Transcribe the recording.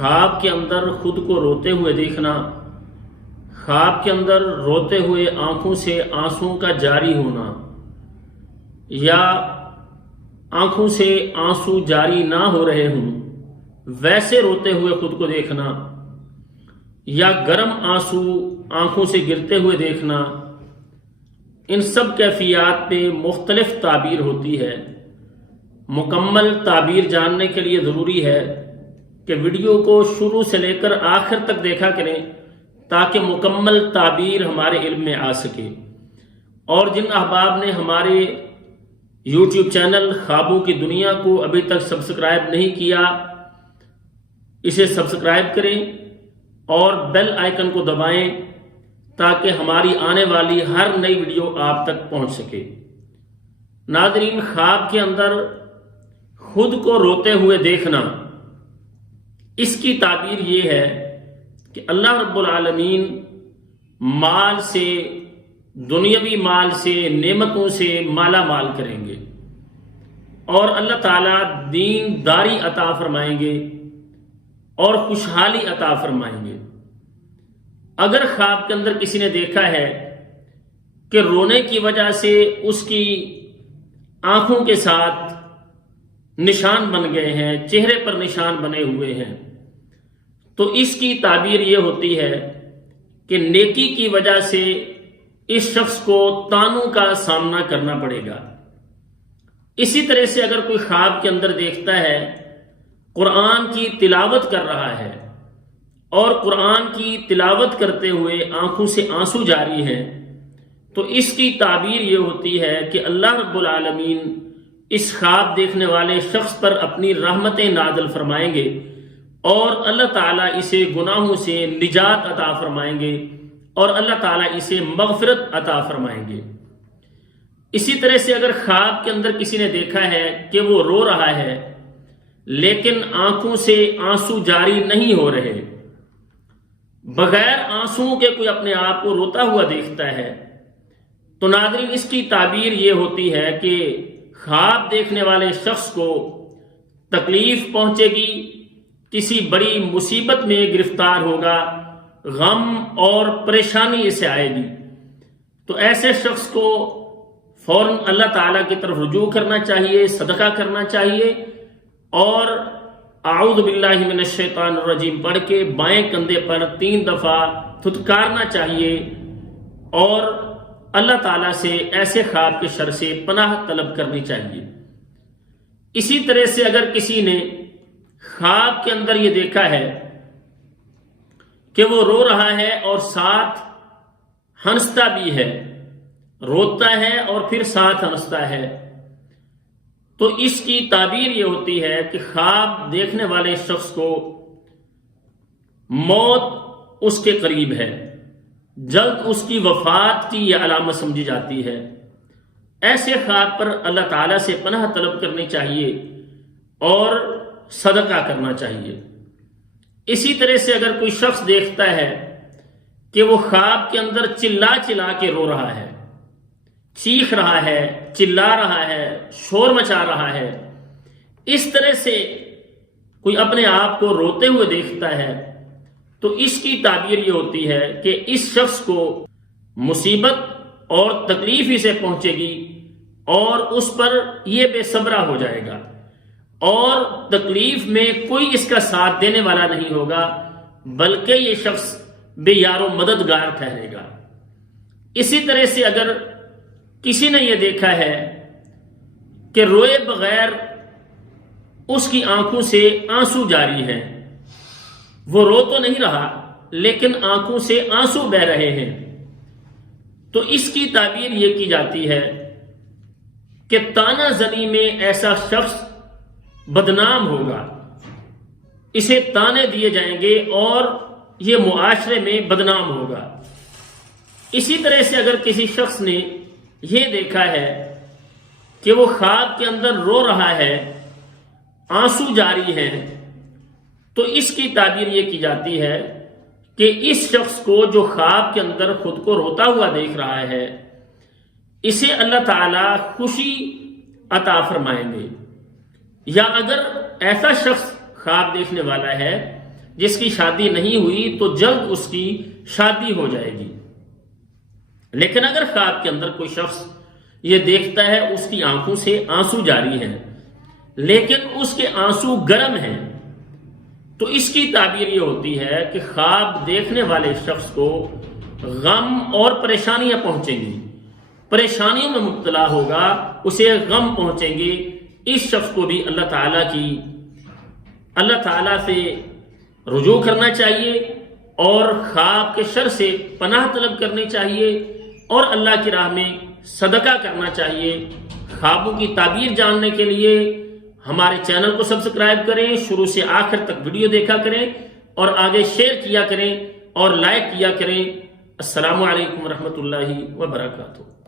خواب کے اندر خود کو روتے ہوئے دیکھنا، خواب کے اندر روتے ہوئے آنکھوں سے آنسوں کا جاری ہونا، یا آنکھوں سے آنسو جاری نہ ہو رہے ہوں ویسے روتے ہوئے خود کو دیکھنا، یا گرم آنسو آنکھوں سے گرتے ہوئے دیکھنا، ان سب کیفیات میں مختلف تعبیر ہوتی ہے۔ مکمل تعبیر جاننے کے لیے ضروری ہے کہ ویڈیو کو شروع سے لے کر آخر تک دیکھا کریں تاکہ مکمل تعبیر ہمارے علم میں آ سکے۔ اور جن احباب نے ہمارے یوٹیوب چینل خوابوں کی دنیا کو ابھی تک سبسکرائب نہیں کیا، اسے سبسکرائب کریں اور بیل آئیکن کو دبائیں تاکہ ہماری آنے والی ہر نئی ویڈیو آپ تک پہنچ سکے۔ ناظرین، خواب کے اندر خود کو روتے ہوئے دیکھنا، اس کی تعبیر یہ ہے کہ اللہ رب العالمین مال سے، دنیاوی مال سے، نعمتوں سے مالا مال کریں گے، اور اللہ تعالیٰ دین داری عطا فرمائیں گے اور خوشحالی عطا فرمائیں گے۔ اگر خواب کے اندر کسی نے دیکھا ہے کہ رونے کی وجہ سے اس کی آنکھوں کے ساتھ نشان بن گئے ہیں، چہرے پر نشان بنے ہوئے ہیں، تو اس کی تعبیر یہ ہوتی ہے کہ نیکی کی وجہ سے اس شخص کو طعنوں کا سامنا کرنا پڑے گا۔ اسی طرح سے اگر کوئی خواب کے اندر دیکھتا ہے قرآن کی تلاوت کر رہا ہے اور قرآن کی تلاوت کرتے ہوئے آنکھوں سے آنسو جاری ہیں، تو اس کی تعبیر یہ ہوتی ہے کہ اللہ رب العالمین اس خواب دیکھنے والے شخص پر اپنی رحمتیں نازل فرمائیں گے اور اللہ تعالیٰ اسے گناہوں سے نجات عطا فرمائیں گے اور اللہ تعالیٰ اسے مغفرت عطا فرمائیں گے۔ اسی طرح سے اگر خواب کے اندر کسی نے دیکھا ہے کہ وہ رو رہا ہے لیکن آنکھوں سے آنسو جاری نہیں ہو رہے، بغیر آنسوؤں کے کوئی اپنے آپ کو روتا ہوا دیکھتا ہے، تو ناظرین اس کی تعبیر یہ ہوتی ہے کہ خواب دیکھنے والے شخص کو تکلیف پہنچے گی، کسی بڑی مصیبت میں گرفتار ہوگا، غم اور پریشانی اسے آئے گی، تو ایسے شخص کو فوراً اللہ تعالیٰ کی طرف رجوع کرنا چاہیے، صدقہ کرنا چاہیے، اور اعوذ باللہ من الشیطان الرجیم پڑھ کے بائیں کندھے پر 3 دفعہ تھتکارنا چاہیے اور اللہ تعالیٰ سے ایسے خواب کے شر سے پناہ طلب کرنی چاہیے۔ اسی طرح سے اگر کسی نے خواب کے اندر یہ دیکھا ہے کہ وہ رو رہا ہے اور ساتھ ہنستا بھی ہے، روتا ہے اور پھر ساتھ ہنستا ہے، تو اس کی تعبیر یہ ہوتی ہے کہ خواب دیکھنے والے شخص کو موت اس کے قریب ہے، جلد اس کی وفات کی یہ علامت سمجھی جاتی ہے۔ ایسے خواب پر اللہ تعالیٰ سے پناہ طلب کرنی چاہیے اور صدقہ کرنا چاہیے۔ اسی طرح سے اگر کوئی شخص دیکھتا ہے کہ وہ خواب کے اندر چلا چلا کے رو رہا ہے، چیخ رہا ہے، چلا رہا ہے، شور مچا رہا ہے، اس طرح سے کوئی اپنے آپ کو روتے ہوئے دیکھتا ہے، تو اس کی تعبیر یہ ہوتی ہے کہ اس شخص کو مصیبت اور تکلیف ہی سے پہنچے گی اور اس پر یہ بے صبرا ہو جائے گا اور تکلیف میں کوئی اس کا ساتھ دینے والا نہیں ہوگا، بلکہ یہ شخص بے یار و مددگار ٹھہرے گا۔ اسی طرح سے اگر کسی نے یہ دیکھا ہے کہ روئے بغیر اس کی آنکھوں سے آنسو جاری ہیں، وہ رو تو نہیں رہا لیکن آنکھوں سے آنسو بہہ رہے ہیں، تو اس کی تعبیر یہ کی جاتی ہے کہ طعنہ زنی میں ایسا شخص بدنام ہوگا، اسے طعنے دیے جائیں گے اور یہ معاشرے میں بدنام ہوگا۔ اسی طرح سے اگر کسی شخص نے یہ دیکھا ہے کہ وہ خواب کے اندر رو رہا ہے، آنسو جاری ہیں، تو اس کی تعبیر یہ کی جاتی ہے کہ اس شخص کو جو خواب کے اندر خود کو روتا ہوا دیکھ رہا ہے، اسے اللہ تعالیٰ خوشی عطا فرمائیں گے۔ یا اگر ایسا شخص خواب دیکھنے والا ہے جس کی شادی نہیں ہوئی تو جلد اس کی شادی ہو جائے گی۔ لیکن اگر خواب کے اندر کوئی شخص یہ دیکھتا ہے اس کی آنکھوں سے آنسو جاری ہیں لیکن اس کے آنسو گرم ہیں، تو اس کی تعبیر یہ ہوتی ہے کہ خواب دیکھنے والے شخص کو غم اور پریشانیاں پہنچیں گی، پریشانیوں میں مبتلا ہوگا، اسے غم پہنچیں گے۔ اس شخص کو بھی اللہ تعالیٰ سے رجوع کرنا چاہیے اور خواب کے شر سے پناہ طلب کرنی چاہیے اور اللہ کی راہ میں صدقہ کرنا چاہیے۔ خوابوں کی تعبیر جاننے کے لیے ہمارے چینل کو سبسکرائب کریں، شروع سے آخر تک ویڈیو دیکھا کریں اور آگے شیئر کیا کریں اور لائک کیا کریں۔ السلام علیکم ورحمۃ اللہ وبرکاتہ۔